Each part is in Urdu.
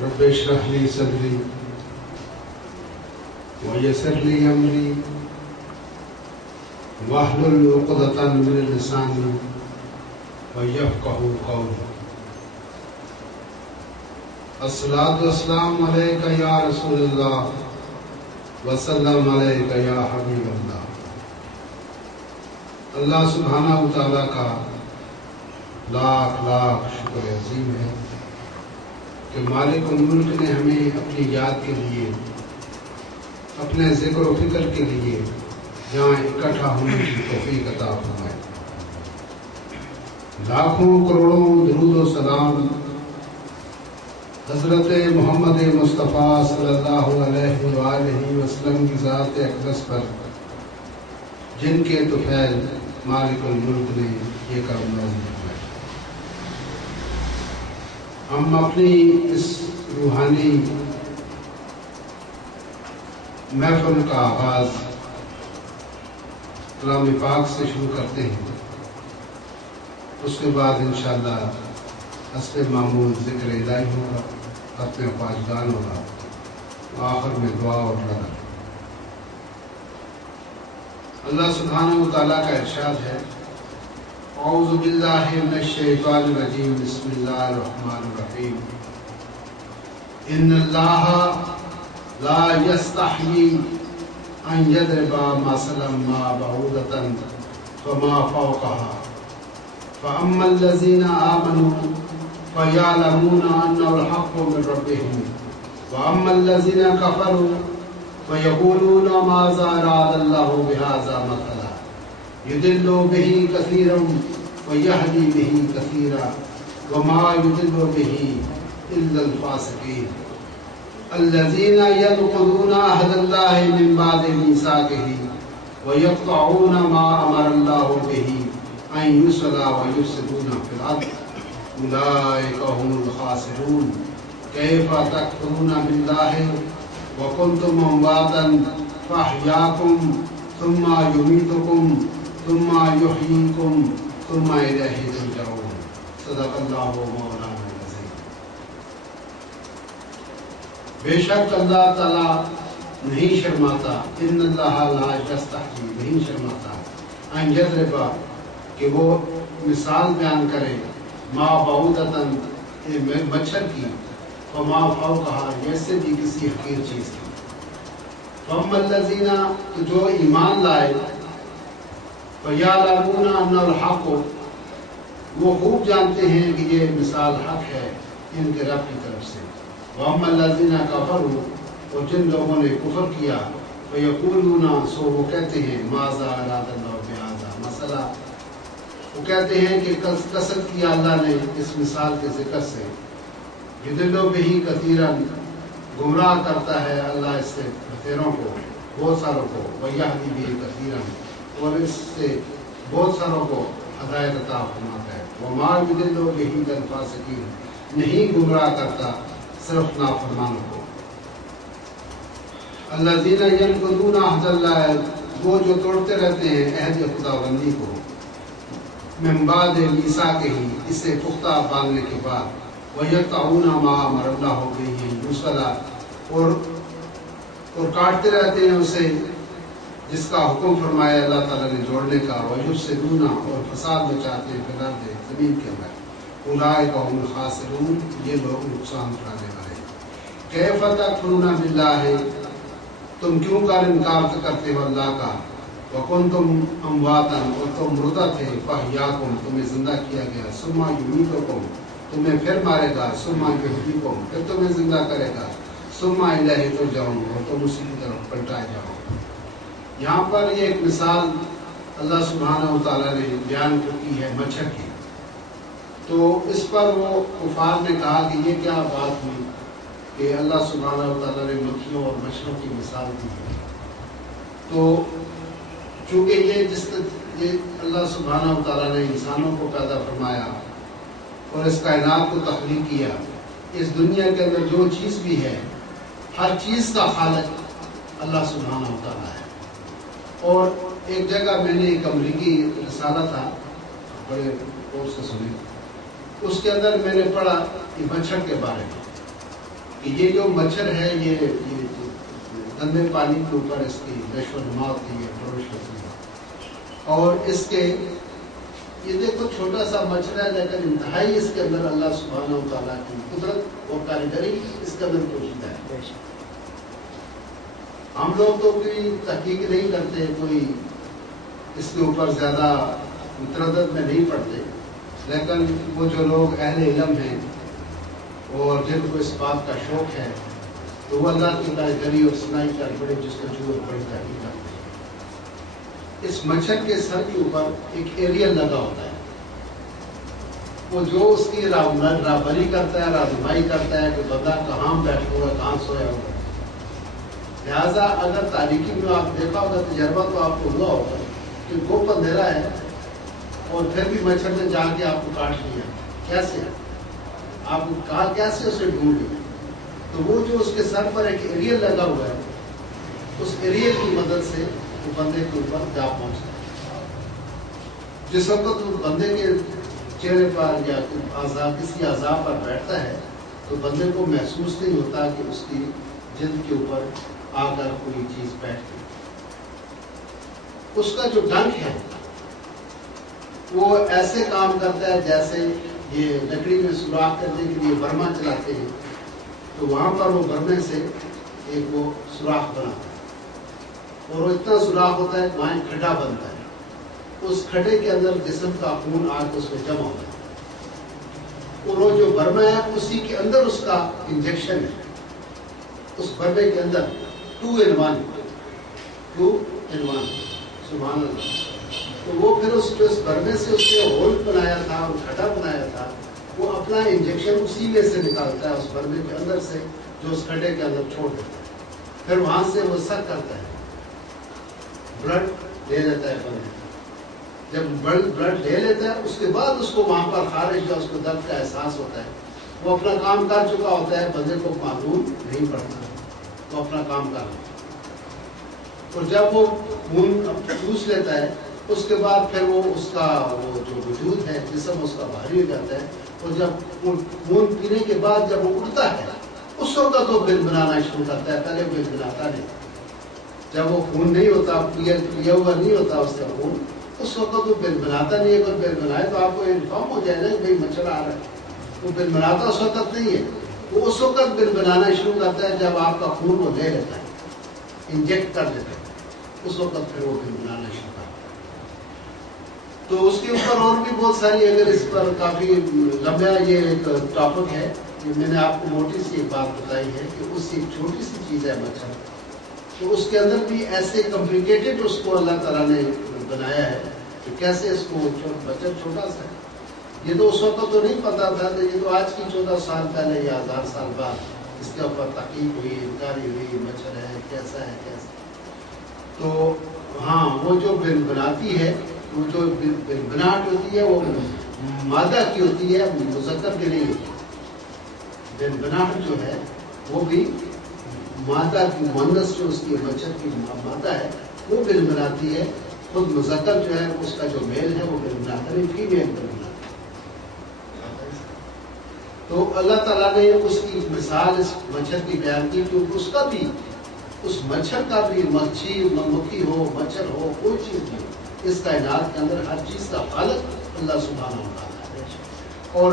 رب اشرح لي صدري ويسر لي امري واحلل عقدة من لساني ويفقهوا قولي. الصلاة والسلام عليك يا رسول الله وسلم عليك يا حبيب اللہ. اللہ سبحانہ و تعالیٰ کا لاکھ لاکھ شکر عظیم ہے کہ مالک الملک نے ہمیں اپنی یاد کے لیے، اپنے ذکر و فکر کے لیے جہاں اکٹھا ہونے کی توفیق عطا فرمائے. لاکھوں کروڑوں درود و سلام حضرت محمد مصطفیٰ صلی اللہ علیہ وآلہ وسلم کی ذات اقدس پر، جن کے طفیل مالک الملک نے یہ کرم نازل فرمایا. ہم اپنی اس روحانی محفل کا آغاز کلام پاک سے شروع کرتے ہیں. اس کے بعد انشاءاللہ حسب معمول ذکر الہی ہوگا، ختم پاجدان ہوگا، آخر میں دعا اور رضا. اللہ سبحانہ و تعالیٰ کا ارشاد ہے: اعوذ باللہ من الشیطان الرجیم، بسم اللہ الرحمن الرحیم. ان اللہ لا یستحیی ان یضرب مثلا ما بعوضۃ فما فوقها فاما الذین آمنوا فیعلمون انہ الحق من ربهم واما الذین کفروا فیقولون ماذا اراد اللہ بہذا مثلا یضل بہ کثیرا ویہدی بہ کثیرا وما یضل بہ الا الفاسقین الذین ینقضون عہد اللہ من بعد میثاقہ ویقطعون ما امر اللہ بہ ان یوصل ویفسدون فی الارض اولئک هم الخاسرون. کیف تکفرون باللہ وکنتم امواتا فاحیاکم ثم یمیتکم ثم یحییکم ثم الیہ ترجعون. صدق اللہ مولانا العظیم. بے شک اللہ تعالیٰ نہیں شرماتا، ان اللہ لا یستحیی، نہیں شرماتا، ان یضرب، کہ وہ مثال بیان کرے، ما بعوضۃ، مچھر کی، فما فوقہا، جیسے بھی کسی حقیر چیز کی. فاما الذین، جو ایمان لائے، فیعلمون ان الحق، وہ خوب جانتے ہیں کہ یہ مثال حق ہے ان کے رب کی طرف سے. واما الذین کفروا، اور جن لوگوں نے کفر کیا، فیقولون، سو وہ کہتے ہیں، ماذا اراد اللہ بہذا مثلا، وہ کہتے ہیں کہ قصد کیا اللہ نے اس مثال کے ذکر سے. یضل بہ کثیرا، گمراہ کرتا ہے اللہ اس سے کثیروں کو، بہت ساروں کو، ویہدی بہ کثیرا، اور اس سے بہت ساروں کو ہدایت عطا فرماتا ہے. وما یضل بہ الا الفاسقین، نہیں گمراہ کرتا صرف نافرمانوں کو. الذین ینقضون عہد اللہ، وہ جو توڑتے رہتے ہیں عہد خداوندی کو، من بعد میثاقہ، اسے پختہ باندھنے کے بعد، وَيَقْطَعُونَ مَا أَمَرَ اللَّهُ بِهِ يُوصَلَ، اور کاٹتے رہتے ہیں اسے جس کا حکم فرمایا اللہ تعالیٰ نے جوڑنے کا. وَيُفْسِدُونَ، اور فساد مچاتے ہیں فی الارض، زمین کے اندر. اولئک هم الخاسرون، یہ لوگ نقصان اٹھانے والے ہیں. کیف تکفرون باللہ، تم کیوں کر انکار کرتے ہو اللہ کا. وکنتم امواتا، اور تم مردہ تھے. فاحیاکم، تمہیں زندہ کیا گیا. ثم یمیتکم، تمہیں پھر مارے گا. ثم یحییکم، پھر تمہیں زندہ کرے گا. ثم الیہ ترجعون، اور تم اسی کی طرف پلٹائے جاؤ. یہاں پر یہ ایک مثال اللہ سبحانہ و تعالیٰ نے بیان کی ہے مچھر کی. تو اس پر وہ کفار نے کہا کہ یہ کیا بات ہوئی کہ اللہ سبحانہ و تعالیٰ نے مکھیوں اور مچھروں کی مثال دی ہے. تو چونکہ یہ اللہ سبحانہ و تعالیٰ نے انسانوں کو پیدا فرمایا اور اس کائنات کو تخلیق کیا، اس دنیا کے اندر جو چیز بھی ہے ہر چیز کا خالق اللہ سبحانہ و تعالیٰ ہے. اور ایک جگہ میں نے ایک امریکی رسالہ تھا، بڑے غور سے سنے، اس کے اندر میں نے پڑھا کہ مچھر کے بارے میں. کہ یہ جو مچھر ہے یہ گندے پانی کے اوپر اس کی نشو و نما ہوتی ہے، پرورش ہوتی ہے، اور اس کے یہ دیکھو چھوٹا سا مچھر ہے لیکن انتہائی اس کے اندر اللہ سبحانہ و تعالیٰ کی قدرت اور کاریگری اس کے اندر پوشیدہ ہے۔ ہم لوگ تو کوئی تحقیق نہیں کرتے، کوئی اس کے اوپر زیادہ متردد میں نہیں پڑتے، لیکن وہ جو لوگ اہل علم ہیں اور جن کو اس بات کا شوق ہے تو وہ اللہ کی کاریگری اور صناعی کا بڑے جستجو اور بڑی تحقیق کرتے ہیں۔ اس مچھر کے سر کے اوپر ایک ایریل لگا ہوتا ہے، وہ جو اس کی راہبری کرتا ہے، رہنمائی کرتا ہے کہ بندہ کہاں بیٹھا ہوا، کہاں سویا ہوا۔ لہٰذا اگر تاریکی میں آپ دیکھا ہوگا تجربہ تو آپ کو ہوا ہوگا کہ گوپ اندھیرا ہے اور پھر بھی مچھر نے جا کے آپ کو کاٹ لیا، کیسے آپ کو کہا کیسے اسے ڈھونڈ لیا؟ تو وہ جو اس کے سر پر ایک ایریل لگا ہوا ہے، اس ایریل کی مدد سے وہ بندے کے اوپر جا پہنچتا ہے۔ جس وقت وہ بندے کے چہرے پر یا کسی اعضاء پر بیٹھتا ہے تو بندے کو محسوس نہیں ہوتا کہ اس کی جلد کے اوپر آ کر کوئی چیز بیٹھتی۔ اس کا جو ڈنک ہے وہ ایسے کام کرتا ہے جیسے یہ لکڑی میں سوراخ کرنے کے لیے برما چلاتے ہیں، تو وہاں پر وہ برمے سے ایک وہ سوراخ بناتا ہے، اور وہ اتنا سوراخ ہوتا ہے کہ وہاں ایک کھڈا بنتا ہے، اس کھڈے کے اندر جسم کا خون آ کے اس میں جمع ہوتا ہے، اور وہ جو برما ہے اسی کے اندر اس کا انجیکشن ہے، اس برمے کے اندر 2 in 1 سبحان اللہ۔ تو وہ پھر اس برمے سے اس نے ہول بنایا تھا اور کھڈا بنایا تھا، وہ اپنا انجیکشن اسی میں سے نکالتا ہے، اس برمے کے اندر سے جو اس کھڈے کے اندر چھوڑ دیتا ہے، پھر وہاں سے وہ سک کرتا ہے، بلڈ لے لیتا ہے بندے، جب بلڈ لے لیتا ہے اس کے بعد اس کو وہاں پر خارج یا اس کو درد کا احساس ہوتا ہے، وہ اپنا کام کر چکا ہوتا ہے، بندے کو معلوم نہیں پڑتا، وہ اپنا کام کر لیتا ہے، اور جب وہ خون چوس لیتا ہے اس کے بعد پھر وہ اس کا وہ جو وجود ہے جسم اس کا بھاری ہو جاتا ہے، اور جب خون پینے کے بعد جب وہ اٹھتا ہے اس وقت وہ بل بنانا شروع کرتا ہے، پہلے بل بناتا نہیں، جب وہ خون نہیں ہوتا، پیا ہوا نہیں ہوتا اس کا خون، اس وقت وہ بل بناتا نہیں ہے۔ اگر بل بنائے تو آپ کو انفارم ہو جائے نا کہ بھائی مچھر آ رہا ہے، وہ بل بناتا اس وقت نہیں ہے، وہ اس وقت بل بنانا شروع کرتا ہے جب آپ کا خون وہ لے لیتا ہے، انجیکٹ کر دیتا ہے، اس وقت پھر وہ بل بنانا شروع کرتا ہے۔ تو اس کے اوپر اور بھی بہت ساری، اگر اس پر کافی لمبا یہ ایک ٹاپک ہے، میں نے آپ کو موٹی سی ایک بات بتائی ہے کہ اس کی ایک چھوٹی سی چیز ہے مچھر، تو اس کے اندر بھی ایسے کمپلیکیٹڈ اس کو اللہ تعالیٰ نے بنایا ہے کہ کیسے اس کو مچھر چھوٹا سا ہے، یہ تو اس وقت تو نہیں پتا تھا، یہ تو آج کی 14 سال پہلے یا 1000 سال بعد اس کے اوپر تحقیق ہوئی، انکاری ہوئی، مچھر ہے کیسا ہے کیسا۔ تو ہاں وہ جو بل بناتی ہے، وہ جو بل بناٹ ہوتی ہے وہ مادہ کی ہوتی ہے، مذکر کی نہیں ہوتی، بل بناٹ جو ہے وہ بھی مادہ کی، مؤنث جو اس کی مچھر کی مادہ ہے وہ بل بناتی ہے، خود مذکر جو ہے اس کا جو میل ہے وہ بل بناتا نہیں، فیمیل بل بناتا ہے۔ تو اللہ تعالیٰ نے اس کی مثال اس مچھر کی بیان کی کہ اس کا بھی، اس مچھر کا بھی، مکھی ہو، مچھر ہو، کوئی چیز نہیں، اس کائنات کے اندر ہر چیز کا خالق اللہ سبحانہ و تعالیٰ ہے۔ اور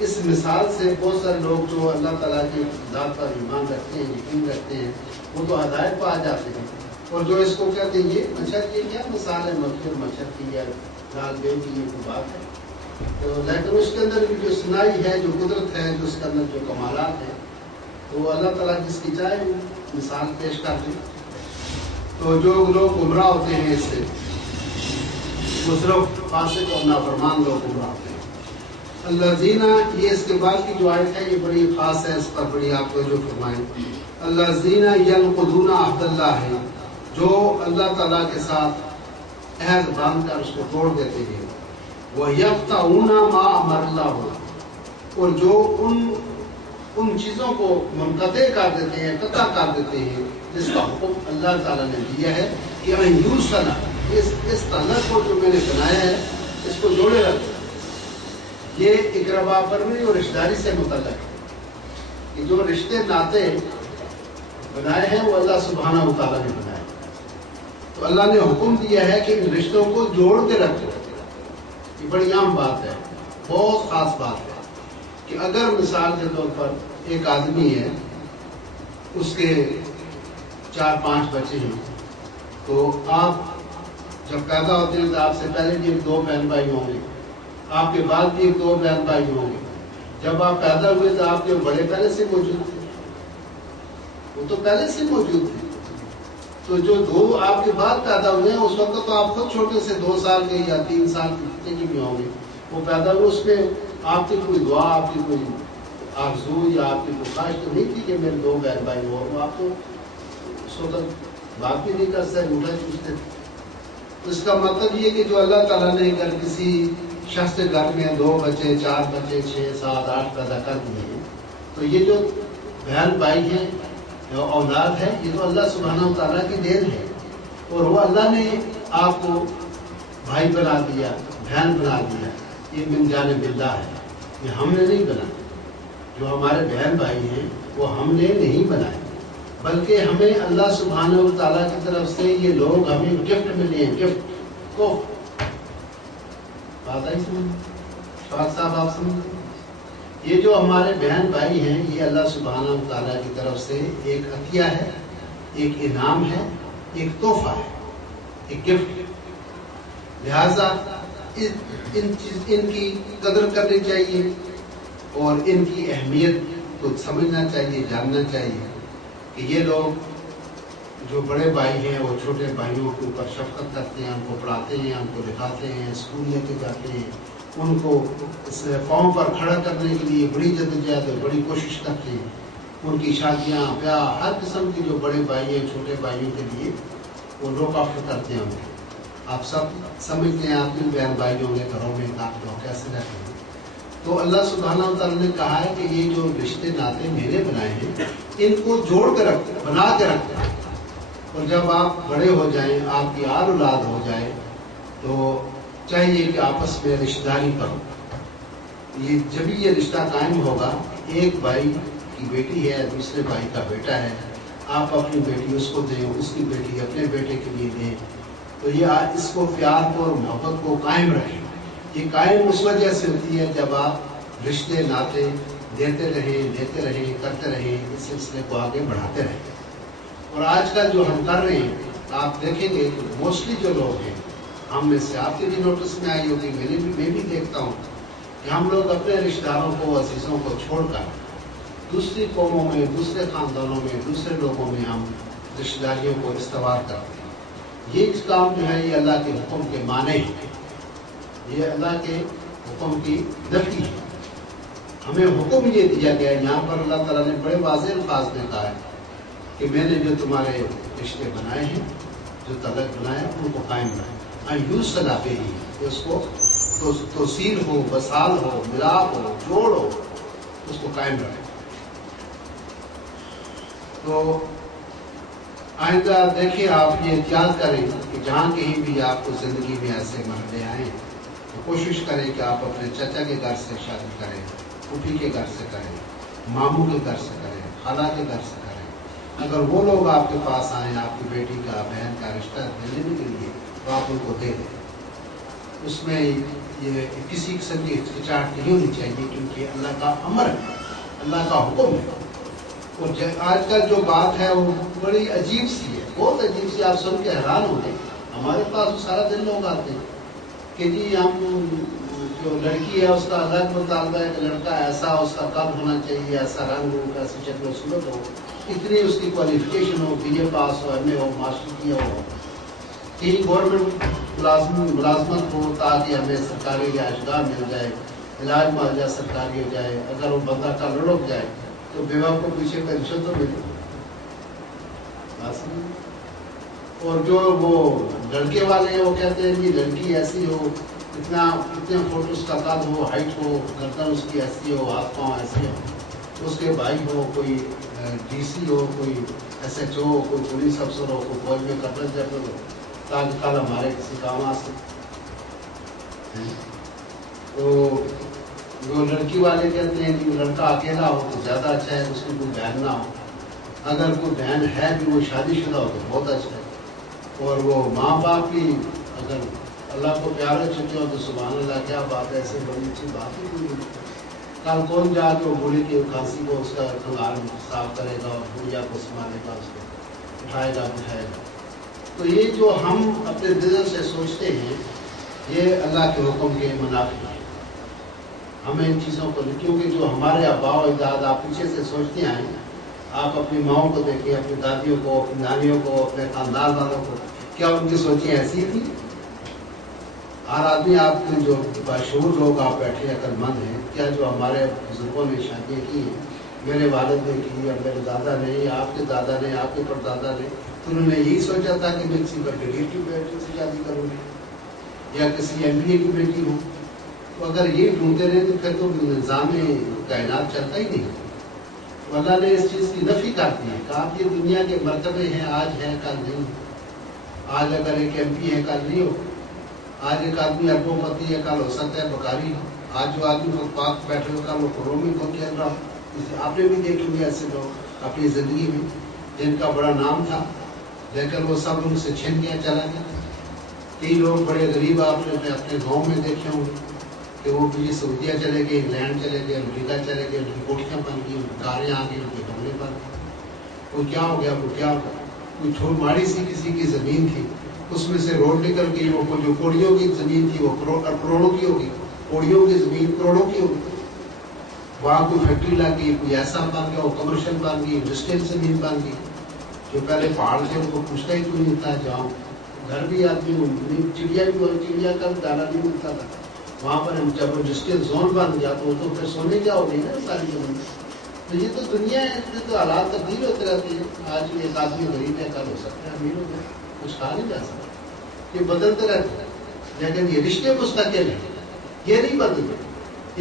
اس مثال سے بہت سارے لوگ جو اللہ تعالیٰ کی ذات پر ایمان رکھتے ہیں، یقین رکھتے ہیں، وہ تو ہدایت پا جاتے ہیں، اور جو اس کو کہتے ہیں یہ مچھر کی کیا مثال ہے، مچھر کی یا لال دیو کی یہ کوئی بات ہے، تو لیکن اس کے اندر بھی جو صناعی ہے، جو قدرت ہے، جو اس کے اندر جو کمالات ہیں، تو اللہ تعالیٰ جس کی چاہے وہ مثال پیش کر دیں۔ تو جو لوگ گمراہ ہوتے ہیں اس سے، وہ صرف فاسق اور نافرمان لوگ گمراہ ہوتے ہیں۔ الذین، یہ اس کے بعد کی جو آیت ہے یہ بڑی خاص ہے، اس پر بڑی آپ کو جو فرمائیں، الذین ینقضون عہد اللہ ہے، جو اللہ تعالیٰ کے ساتھ عہد باندھ کر اس کو توڑ دیتے ہیں، وَيَقْطَعُونَ مَا أَمَرَ اللَّهُ، اور جو ان چیزوں کو منقطع کر دیتے ہیں، قطع کر دیتے ہیں جس کا حکم اللہ تعالیٰ نے دیا ہے کہ یوصل، اس تعلق کو جو میں نے بنایا ہے اس کو جوڑے رکھو، یہ اقربا پروری اور رشتہ داری سے متعلق ہے، کہ جو رشتے ناتے بنائے ہیں وہ اللہ سبحانہ و تعالیٰ نے بنائے. تو اللہ نے حکم دیا ہے کہ ان رشتوں کو جوڑ کے رکھو. یہ بڑی عام بات ہے، بہت خاص بات ہے کہ اگر مثال کے طور پر ایک آدمی ہے، اس کے 4-5 بچے ہیں، تو آپ جب پیدا ہوتے ہیں تو آپ سے پہلے بھی 2 بہن بھائی ہوں گے، آپ کے بعد بھی 2 بہن بھائی ہوں گے. جب آپ پیدا ہوئے تو آپ کے بڑے پہلے سے موجود تھے، وہ تو پہلے سے موجود تھے. تو جو 2 آپ کے بعد پیدا ہوئے ہیں اس وقت تو آپ خود چھوٹے سے 2 سال کے یا 3 سال کے کتنے کی بھی ہوں گے، وہ پیدا ہوئے اس میں آپ کی کوئی دعا، آپ کی کوئی آرزو یا آپ کی کوئی خواہش تو نہیں تھی کہ میرے 2 بہن بھائی ہوں. وہ آپ تو اس وقت بات بھی نہیں کر سکتے، اٹھا چوستے. اس کا مطلب یہ کہ جو اللہ تعالیٰ نے اگر کسی شخص کے گھر میں 2 بچے 4 بچے 6 7 8 پیدا کر دیے ہیں، تو یہ جو بہن بھائی ہیں، اولاد ہے، یہ تو اللہ سبحانہ و تعالیٰ کی دین ہے. اور وہ اللہ نے آپ کو بھائی بنا دیا، بہن بنا دیا. یہ من جانب اللہ ہے، یہ ہم نے نہیں بنایا. جو ہمارے بہن بھائی ہیں وہ ہم نے نہیں بنائے، بلکہ ہمیں اللہ سبحانہ و تعالیٰ کی طرف سے یہ لوگ ہمیں گفٹ ملے ہیں. گفٹ کو بات آئی سمجھ؟ شاہد صاحب آپ سمجھ؟ یہ جو ہمارے بہن بھائی ہیں یہ اللہ سبحانہ و تعالیٰ کی طرف سے ایک عطیہ ہے، ایک انعام ہے، ایک تحفہ ہے، ایک گفٹ. لہذا ان کی قدر کرنی چاہیے اور ان کی اہمیت کو سمجھنا چاہیے، جاننا چاہیے کہ یہ لوگ جو بڑے بھائی ہیں وہ چھوٹے بھائیوں کے اوپر شفقت کرتے ہیں، ان کو پڑھاتے ہیں، ان کو دکھاتے ہیں، اسکول لے کے جاتے ہیں، ان کو اس پاؤں پر کھڑا کرنے کے لیے بڑی جدوجہد اور بڑی کوشش کرتے ہیں. ان کی شادیاں بیاہ ہر قسم کی جو بڑے بھائی ہیں چھوٹے بھائیوں کے لیے وہ لوک آفٹر کرتے ہیں. آپ سب سمجھتے ہیں، آپ بھی بہن بھائی ہوں گے گھروں میں، آپ لوگ کیسے رہتے ہیں. تو اللہ سبحانہ و تعالیٰ نے کہا ہے کہ یہ جو رشتے ناتے میں نے بنائے ہیں ان کو جوڑ کے رکھو، بنا کے رکھو. اور جب آپ بڑے ہو جائیں، آپ کی آل اولاد ہو جائے، تو چاہیے کہ آپس میں رشتہ داری کرو. جب یہ رشتہ قائم ہوگا، ایک بھائی کی بیٹی ہے، دوسرے بھائی کا بیٹا ہے، آپ اپنی بیٹی اس کو دیں، اس کی بیٹی اپنے بیٹے کے لیے دیں، تو یہ اس کو پیار کو اور محبت کو قائم رکھیں. یہ قائم اس وجہ سے ہوتی ہے جب آپ رشتے ناتے دیتے رہیں کرتے رہیں، اس سلسلے کو آگے بڑھاتے رہیں. اور آج کل جو ہم کر رہے ہیں، آپ دیکھیں گے کہ موسٹلی جو لوگ ہیں، ہم میں سے آپ کے بھی نوٹس میں آئی ہوگی، میں بھی دیکھتا ہوں کہ ہم لوگ اپنے رشتہ داروں کو، عزیزوں کو چھوڑ کر دوسری قوموں میں، دوسرے خاندانوں میں، دوسرے لوگوں میں ہم رشتہ داریوں کو استوار کرتے ہیں. یہ کام جو ہے یہ اللہ کے حکم کے معنی ہے، یہ اللہ کے حکم کی نفی ہے. ہمیں حکم یہ دیا گیا ہے، یہاں پر اللہ تعالیٰ نے بڑے واضح الفاظ میں کہا ہے کہ میں نے جو تمہارے رشتے بنائے ہیں، جو تعلق بنایا ان کو قائم رکھیں. یوز صلاحے ہی اس کو توسیل ہو، وصال ہو، ملاپ ہو، جوڑ ہو، اس کو قائم رکھیں. تو آئندہ دیکھیں، آپ یہ احتیاط کریں کہ جہاں کہیں بھی آپ کو زندگی میں ایسے مرحلے آئیں تو کوشش کریں کہ آپ اپنے چچا کے گھر سے شادی کریں، پھوپھی کے گھر سے کریں، ماموں کے گھر سے کریں، خالہ کے گھر سے کریں. اگر وہ لوگ آپ کے پاس آئیں آپ کی بیٹی کا، بہن کا رشتہ دینے کے لیے، تو آپ ان کو دے دیں. اس میں یہ کسی قسم کی ہچکچاہٹ نہیں ہونی چاہیے، کیونکہ اللہ کا امر ہے، اللہ کا حکم ہے. اور آج کل جو بات ہے وہ بڑی عجیب سی ہے، بہت عجیب سی. آپ سن کے حیران ہوں گے. ہمارے پاس سارا دن لوگ آتے ہیں کہ جی ہم جو لڑکی ہے اس کا الگ مطالبہ ہے کہ لڑکا ایسا، اس کا قد ہونا چاہیے، ایسا رنگ ہو، ایسی شکل و صورت ہو، اتنی اس کی کوالیفکیشن ہو، بی اے پاس ہو، ایم اے ہو، ماسٹر کیا ہو، کہ گورنمنٹ ملازمت ہو تاکہ ہمیں سرکاری رہائشگاہ مل جائے، علاج معالجہ سرکاری ہو جائے. اگر وہ بندہ کل لڑک جائے تو بیوہ کو پیچھے پینشن تو ملے. اور جو وہ لڑکے والے ہیں وہ کہتے ہیں کہ لڑکی ایسی ہو، اتنے فوٹ اس کا قد ہو، ہائٹ ہو، گردن اس کی ایسی ہو، ہاتھ پاؤں ایسے ہو، اس کے بھائی ہو، کوئی ڈی سی ہو، کوئی ایس ایچ او ہو، کوئی پولیس افسر ہو، کوئی فوج میں کرنل جنرل ہو، تاکہ کل ہمارے کسی کام آ سکے. تو جو لڑکی والے کہتے ہیں کہ لڑکا اکیلا ہو تو زیادہ اچھا ہے، اس کی کوئی بہن نہ ہو، اگر کوئی بہن ہے بھی وہ شادی شدہ ہو تو بہت اچھا ہے، اور وہ ماں باپ بھی اگر اللہ کو پیار ہو چکے ہو تو سبحان اللہ کیا بات ہے، ایسے بڑی اچھی بات ہی کوئی نہیں۔ کل کون جا کے وہ بوڑھی کی کھانسی کو اس کا کنگار صاف کرے گا اور بڑھیا کو سنبھالے گا، اس کو اٹھائے گا بٹھائے گا۔ تو یہ جو ہم اپنے دل سے سوچتے ہیں یہ اللہ کے حکم کے منافی ہے۔ ہمیں ان چیزوں کو، کیونکہ جو ہمارے آباء و اجداد آپ پیچھے سے سوچتے آئے، آپ اپنی ماؤں کو دیکھیں، اپنی دادیوں کو، اپنی نانیوں کو، اپنے خاندان والوں کو، کیا ان کی سوچیں ایسی تھی؟ ہر آدمی، آپ کے جو باشعور لوگ آپ بیٹھے عقل مند ہیں، کیا جو ہمارے بزرگوں نے شادیاں کی ہیں، میرے والد نے کی، اور میرے دادا نے، یا آپ کے دادا نے، آپ کے پردادا نے، تو انہوں نے یہی سوچا تھا کہ میں کسی برگیڈیئر کی بیٹی سے شادی کروں گی یا کسی ایم پی اے کی بیٹی ہوں؟ تو اگر یہ ڈھونڈتے رہے تو پھر تو نظام کائنات چلتا ہی نہیں۔ تو اللہ نے اس چیز کی نفی کر دی ہے کہ آپ یہ دنیا کے مرتبے ہیں، آج ہے کل نہیں۔ آج اگر ایک ایم پی ہے کل نہیں ہو، آج ایک آدمی اربوں پتی ہے کل ہو سکتا ہے بکاری ہو، آج جو آدمی فٹ پاتھ بیٹھے ہو کل وہ کروڑوں میں کو کھیل رہا ہو۔ آپ نے بھی دیکھے ہوئے ایسے لوگ اپنی زندگی میں جن کا بڑا نام تھا لیکن وہ سب ان سے چھن گیا، چلا گیا۔ کئی لوگ بڑے غریب آپ نے اپنے گاؤں میں دیکھے ہوں گے کہ وہ کسی سعودیہ چلے گئے، انگلینڈ چلے گئے، امریکہ چلے گئے، ان کی کوٹیاں بن گئی، ان کی کاریں آ گئی، ان کے بنگلے بن گئے۔ کوئی کیا ہو گیا، کوئی کیا ہو گیا، کوئی چھوٹ ماڑی سی کسی کی زمین تھی، اس میں سے روڈ نکل گئی، وہ جو کوڑیوں کی زمین تھی وہ کروڑوں کی ہوگی، کوڑیوں کی زمین کروڑوں کی ہوگی۔ وہاں کوئی فیکٹری لگ گئی، کوئی ایسا بن گیا، وہ کمرشل بن گئی، انڈسٹریل زمین بن گئی۔ جو پہلے پہاڑ تھے ان کو پوچھتا ہی کوئی نہیں تھا، جاؤ گھر بھی آدمی، چڑیا بھی ہو، چڑیا کا بھی دانا نہیں ملتا تھا۔ وہاں پر جب انڈسٹریل زون بن گیا تو پھر سونے کیا ہو گئی نا ساری زمین۔ تو یہ تو دنیا ہے، اس میں تو حالات تبدیل ہوتے رہتے ہیں۔ آج ایک آدمی غریب ہے، کل ہو سکتا ہے امیر ہو جائے، کچھ کہا نہیں جا سکتا، یہ بدلتے رہتے ہیں۔ لیکن یہ رشتے مستقل ہیں، یہ نہیں بدلتے۔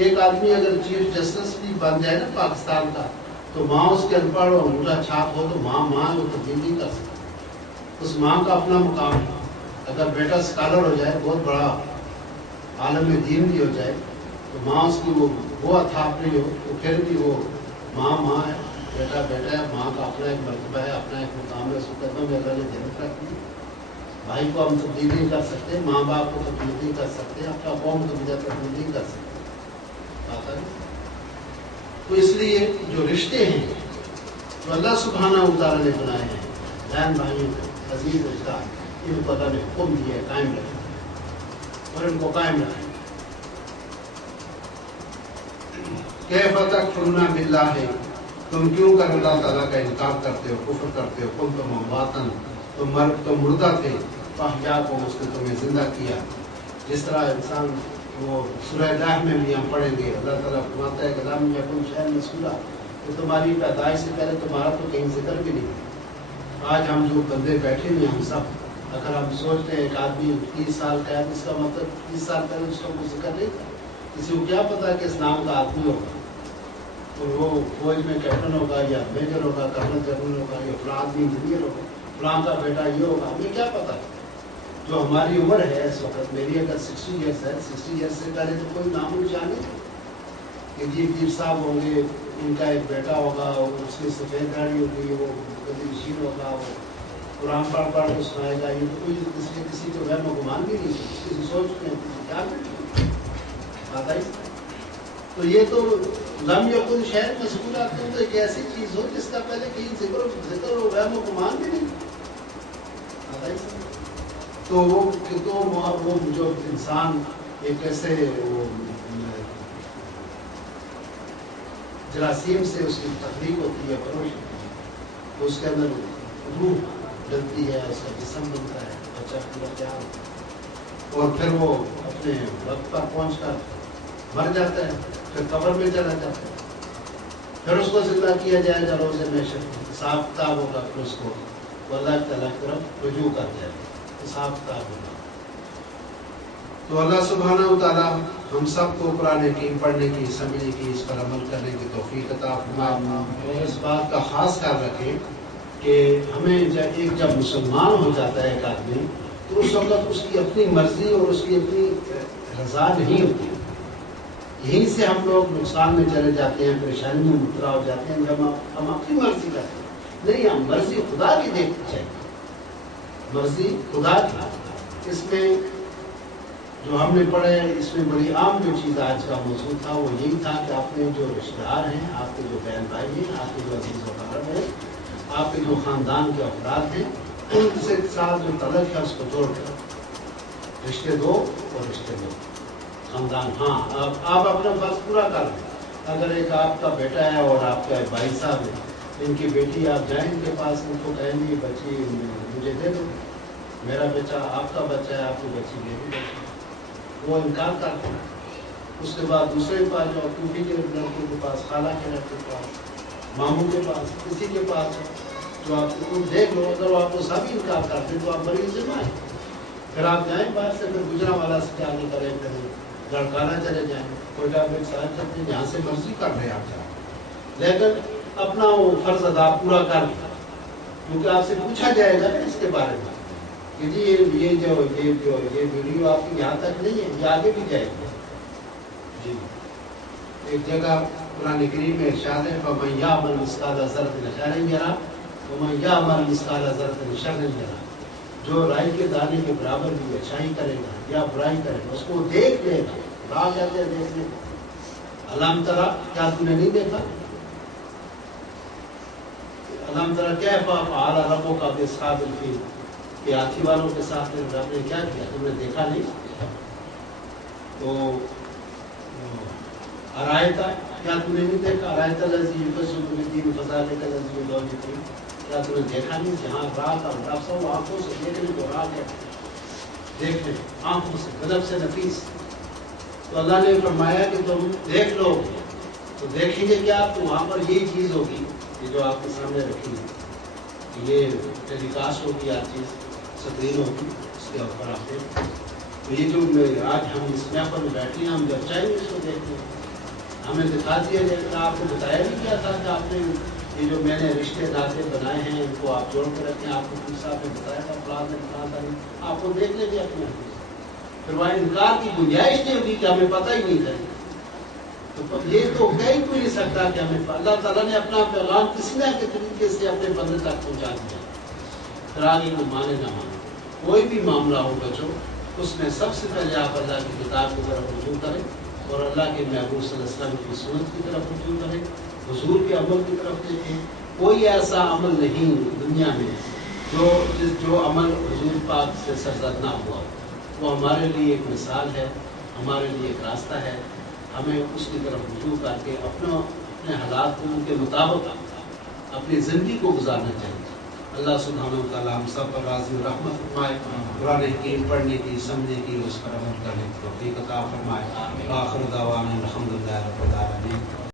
ایک آدمی اگر چیف جسٹس بھی بن جائے نا پاکستان کا، تو ماں اس کے ان پڑھ اور انگوٹھا چھاپ ہو تو ماں وہ تبدیل نہیں کر سکتی، اس ماں کا اپنا مقام ہے۔ اگر بیٹا اسکالر ہو جائے، بہت بڑا عالم دین بھی ہو جائے، تو ماں اس کی وہ اتھاپ نہیں ہو تو پھر بھی وہ ماں ہے، بیٹا ہے۔ ماں کا اپنا ایک مرتبہ ہے، اپنا ایک مقام ہے، اس قدموں میں اللہ نے جنت رکھی ہے۔ بھائی کو ہم تبدیل نہیں کر سکتے، ماں باپ کو تبدیل نہیں کر سکتے، اپنا قوم کو تبدیل نہیں کر سکتے۔ تو اس لیے جو رشتے ہیں جو اللہ سبحانہ و تعالیٰ نے بنائے ہیں، بہن بھائیوں کو، عزیز رشتہ، ان کو اللہ نے حکم دیا ہے قائم رکھیں اور ان کو قائم رکھیں۔ کیف تکفرون باللہ، تم کیوں کر اللہ تعالیٰ کا انکار کرتے ہو، کفر کرتے ہو، کنتم امواتا، تم مردہ تھے، فاحیاکم، اس نے تمہیں زندہ کیا۔ جس طرح انسان وہ سورہ لہح میں بھی ہم پڑھیں گے، اللہ تعالیٰ فرماتا ہے کہ لم یکن شیئا مذکورا، تو تمہاری پیدائش سے پہلے تمہارا تو کہیں ذکر بھی نہیں۔ آج ہم جو بندے بیٹھے ہوئے ہم سب، اگر ہم سوچتے ہیں ایک آدمی 30 سال کا ہے، اس کا مطلب 30 سال پہلے اس کا کوئی ذکر نہیں تھا۔ کسی کو کیا پتا کہ اس نام کا آدمی ہوگا، اور وہ فوج میں کیپٹن ہوگا یا میجر ہوگا، کرنل جنرل ہوگا، یا فلاں آدمی انجینئر ہوگا، فلاں کا بیٹا یہ ہوگا، ہمیں کیا پتا۔ جو ہماری عمر ہے اس وقت، میری اگر 60 ایئرس ہے، 60 ایئرس سے پہلے تو کوئی نام و نشان نہیں کہ جی پیر صاحب ہوں گے، ان کا ایک بیٹا ہوگا، اس کی سفید داڑھی ہوگی، وہ گدی نشین ہوگا، وہ قرآن پڑھ کے سنائے گا۔ یہ تو کوئی کسی کو وہم و گمان بھی نہیں، کسی سوچ میں خیال نہیں آتا ہی۔ تو یہ تو لم یکن شیئا مذکورا، تو ایک ایسی چیز ہو جس کا پہلے کہیں ذکر ہو، وہم و گمان بھی نہیں آتا ہی۔ تو وہ جو انسان ایک ایسے جراثیم سے اس کی تخلیق ہوتی ہے، پرورش ہوتی ہے، تو اس کے اندر روح ڈلتی ہے، اس کا جسم بنتا ہے، بچہ پورا تیار ہوتا ہے، اور پھر وہ اپنے وقت پر پہنچ کر مر جاتا ہے، پھر قبر میں چلا جاتا ہے، پھر اس کو زندہ کیا جائے گا روز محشر، حساب کتاب ہوگا، پھر اس کو اللہ تعالیٰ کی طرف رجوع کر جائے گا، حساب کتاب ہوگا۔ تو اللہ سبحانہ و تعالیٰ ہم سب کو قرآن حکیم پڑھنے کی، سمجھنے کی، اس پر عمل کرنے کی توفیق عطا فرمائے، اور اس بات کا خاص خیال رکھیں کہ ہمیں جب مسلمان ہو جاتا ہے ایک آدمی، تو اس وقت اس کی اپنی مرضی اور اس کی اپنی رضا نہیں ہوتی۔ یہیں سے ہم لوگ نقصان میں چلے جاتے ہیں، پریشانی میں مبتلا ہو جاتے ہیں جب ہم اپنی مرضی کرتے ہیں۔ نہیں، ہم مرضی خدا کی دیکھنی چاہیے، مرضی خدا کی۔ اس میں جو ہم نے پڑھے، اس میں بڑی عام جو چیز آج کا موضوع تھا وہ یہی تھا کہ آپ نے جو رشتہ دار ہیں، آپ کے جو بہن بھائی ہیں، آپ کے جو عزیز و اقارب ہیں، آپ کے جو خاندان کے افراد ہیں، ان سے ساتھ جو تعلق ہے اس کو جوڑ کر رشتے دو اور رشتے دو خاندان۔ ہاں، آپ اپنا فرض پورا کر لیں۔ اگر ایک آپ کا بیٹا ہے اور آپ کا بھائی صاحب ہے، ان کی بیٹی، آپ جائیں ان کے پاس، ان کو کہیں گے بچی مجھے دے دو، میرا بچہ آپ کا بچہ ہے، آپ کی بچی میری بچی، وہ انکار کرتے ہیں۔ اس کے بعد دوسرے کے پاس جو پوپھی کے لڑکے کے پاس، خالہ کے لڑکے کے پاس، ماموں کے پاس، کسی کے پاس جو آپ کو دیکھ لو، اگر وہ آپ کو سبھی انکار کرتے ہیں تو آپ بڑی ذمہ ہے۔ پھر آپ جائیں باہر سے، پھر گجرا والا سے جا کے کریں، پھر لڑکانا چلے جائیں، کوئی ڈاکٹر صاحب چلتے ہیں، جہاں سے مرضی کر رہے آپ جائیں، لیکن اپنا وہ فرض ادا پورا کر لیں، کیونکہ آپ سے پوچھا جائے گا نا اس کے بارے میں کہ جی یہ ویڈیو آپ کی یہاں تک نہیں ہے، یہ آگے بھی جائے گی۔ جی، ایک جگہ قرآن کریم میں ارشاد ہے فَمَن يَعْمَلْ مِثْقَالَ ذَرَّةٍ خَيْرًا يَرَهُ وَمَن يَعْمَلْ مِثْقَالَ ذَرَّةٍ شَرًّا يَرَهُ۔ جو رائی کے دانے کے برابر بھی اچھائی کرے گا یا برائی کرے گا، اس کو دیکھ لے گا۔ راہ کہتے ہیں دیکھنے، علم ترا، کیا تم نے نہیں دیکھا؟ علم ترا کیف فعل ربک باصحاب الفیل، کہ ہاتھی والوں کے ساتھ رب نے کیا کیا، تم نے دیکھا نہیں؟ تو ارایتا، کیا تم نے نہیں دیکھا؟ ارایت الذی یکذب بالدین فذلک الذی یدعو الیتیم، کیا تم نے دیکھا نہیں؟ جہاں راہ کا لفظ ہو، آنکھوں سے دیکھنے کو راہ ہے، دیکھنے آنکھوں سے، قلب سے نفیس۔ تو اللہ نے فرمایا کہ تم دیکھ لو تو دیکھیں گے کیا؟ تو وہاں پر یہی چیز ہوگی کہ جو آپ کے سامنے رکھی ہے، یہ ٹیلی کاسٹ ہوگی، ہر چیز سکرین ہوگی، اس کے اوپر آپ دیکھ۔ تو یہ جو آج ہم اس محفل میں بیٹھے ہیں، ہم جب چاہیں گے اس کو دیکھتے ہیں، ہمیں دکھا دیا جائے گا۔ آپ کو بتایا بھی کیا تھا کہ آپ نے یہ جو میں نے رشتے ناطے بنائے ہیں ان کو آپ جوڑ کے رکھیں، آپ کو پھر صاحب نے بتایا تھا فلان نے بتایا تھا، آپ کو دیکھ لیں گے اپنے آپ۔ پھر وہاں انکار کی گنجائش نہیں ہوگی کہ ہمیں پتہ ہی نہیں تھا۔ تو یہ تو کہہ ہی کوئی نہیں سکتا کہ ہمیں اللہ تعالیٰ نے اپنا پیغام کسی نہ کسی طریقے سے اپنے بندے تک پہنچا دیا۔ پھر آگے کو مانے نہ مانے، کوئی بھی معاملہ ہو بچو، اس میں سب سے پہلے آپ اللہ کی کتاب کی طرف رجوع کریں اور اللہ کے محبوب صلی اللہ علیہ وسلم کی سنت کی طرف رجوع کریں، حضور کے عمل کی طرف دیکھیں۔ کوئی ایسا عمل نہیں دنیا میں جو عمل حضور پاک سے سرزد نہ ہوا، وہ ہمارے لیے ایک مثال ہے، ہمارے لیے ایک راستہ ہے۔ ہمیں اس کی طرف رجوع کر کے اپنے حالات کو ان کے مطابق اپنی زندگی کو گزارنا چاہیے۔ اللہ سبحانہ و تعالیٰ ہم سب پر راضی و رحمت فرمائے، قرآن حکیم پڑھنے کی، سمجھنے کی، اس پر عمل کرنے کی توفیق عطا فرمائے۔ آخر دعوانا الحمدللہ رب العالمین۔